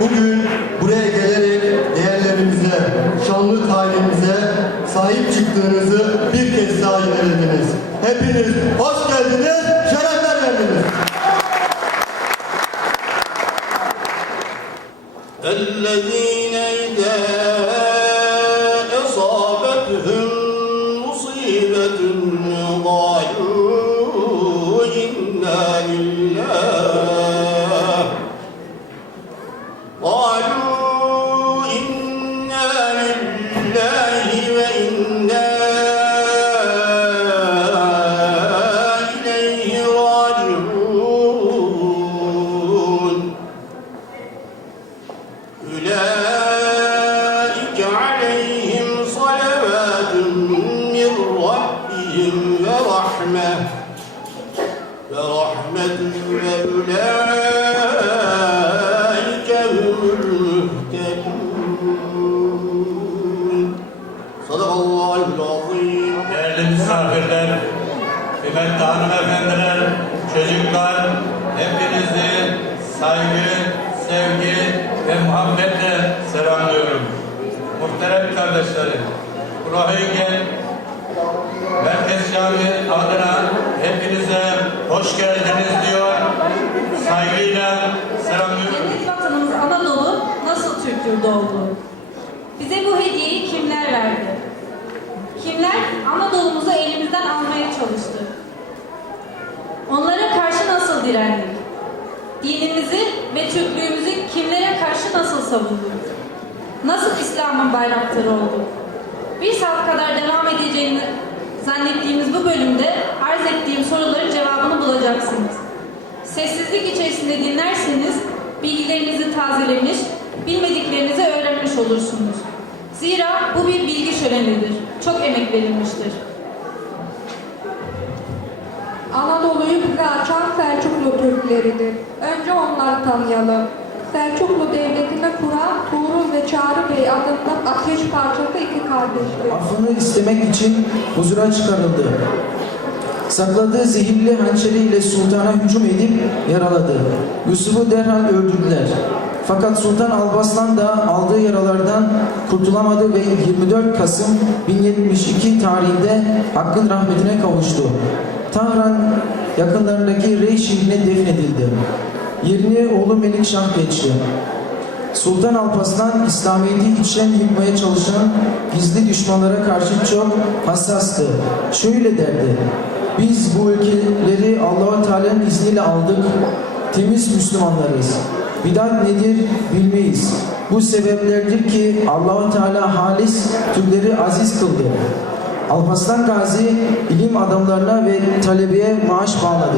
bugün buraya gelerek değerlerimize, şanlı tarihimize sahip çıktığınızı bir kez daha yinelediniz. Hepiniz hoş geldiniz, şerefler verdiniz. الذين إذا ve rahmetü ve ulaike muhtekûn. Sadakallahül azim. Misafirler, kıymetli hanımefendiler, çocuklar, hepinizi saygı, sevgi ve muhabbetle selamlıyorum. Muhterem kardeşlerim, Kurahı'yı Merkez Cami Adem hoş geldiniz diyor, saygıyla selamlıyorum. Cennet vatanımız Anadolu nasıl Türk yurdu oldu? Bize bu hediyeyi kimler verdi? Kimler Anadolu'muzu elimizden almaya çalıştı? Onlara karşı nasıl direndik? Dinimizi ve Türklüğümüzü kimlere karşı nasıl savunduk? Nasıl İslam'ın bayraktarı olduk? Bir saat kadar devam edeceğini zannettiğimiz bu bölümde bulacaksınız. Sessizlik içerisinde dinlerseniz bilgilerinizi tazelemiş, bilmediklerinizi öğrenmiş olursunuz. Zira bu bir bilgi şölenidir. Çok emek verilmiştir. Anadolu'yu bize açan Selçuklu Türkleridir. Önce onları tanıyalım. Selçuklu Devleti'ni kuran Tuğrul ve Çağrı Bey adında ateş parçası iki kardeştir. Affını istemek için huzura çıkarıldı. Sakladığı zehirli hançeriyle sultana hücum edip yaraladı. Yusuf'u derhal öldürdüler. Fakat Sultan Alparslan da aldığı yaralardan kurtulamadı ve 24 Kasım 1072 tarihinde Hakk'ın rahmetine kavuştu. Tahran yakınlarındaki Rey şehrine defnedildi. Yerini oğlu Melikşah geçti. Sultan Alparslan İslamiyet'i içten yıkmaya çalışan gizli düşmanlara karşı çok hassastı. Şöyle derdi. Biz bu ülkeleri Allahu Teala'nın izniyle aldık. Temiz Müslümanlarız. Bidat nedir bilmeyiz. Bu sebeplerdir ki Allahu Teala halis Türkleri aziz kıldı. Alparslan Gazi ilim adamlarına ve talebeye maaş bağladı.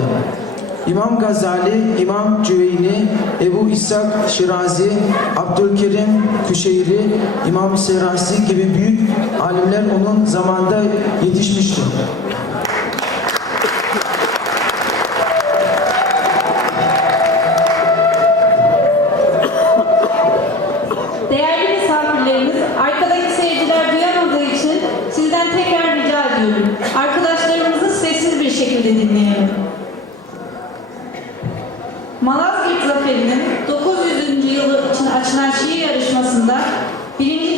İmam Gazali, İmam Cüveyni, Ebu İshak Şirazi, Abdülkerim Küşeyri, İmam Serasi gibi büyük alimler onun zamanında yetişmiştir. Zaferi'nin 900. yılı için açılan şiir yarışmasında birinci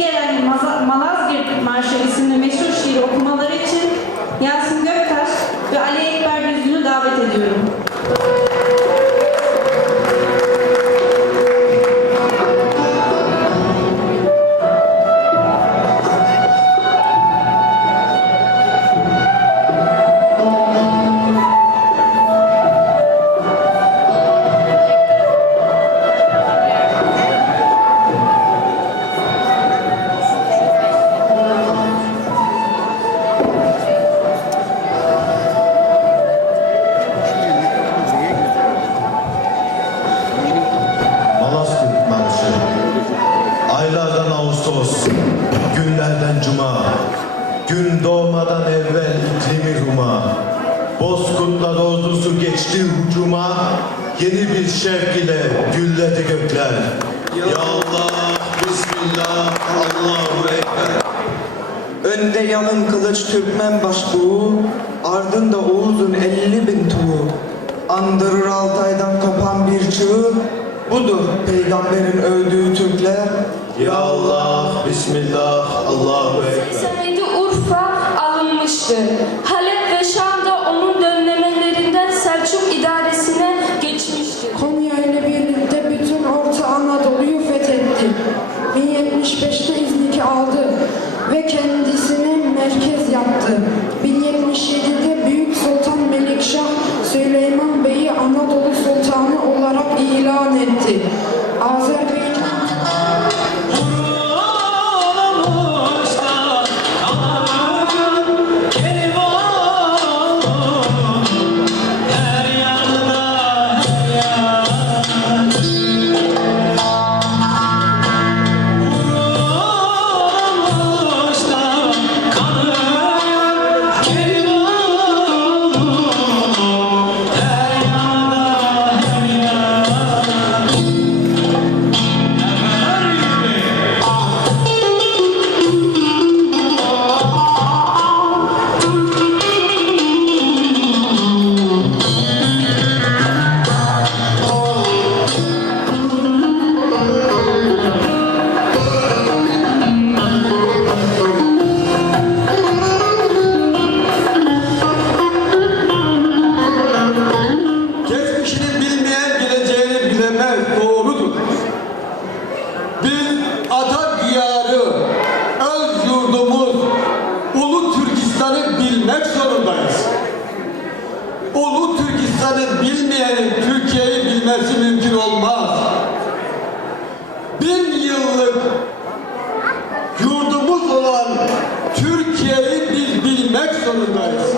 Bozkurtla ordusu geçti hücuma, yeni bir şevk ile gülledi gökler. Ya Allah, Bismillah, Allahu Ekber. Önde yalın kılıç Türkmen başbuğu, ardında Oğuz'un elli bin tuğu. Andırır Altay'dan kopan bir çığ, budur peygamberin övdüğü Türkler. Ya Allah, Bismillah, Allahu Ekber. Senedi Urfa alınmıştı. bir ada diyarı, öz yurdumuz, Ulu Türkistan'ı bilmek zorundayız. Ulu Türkistan'ı bilmeyenin Türkiye'yi bilmesi mümkün olmaz. Bin yıllık yurdumuz olan Türkiye'yi biz bilmek zorundayız.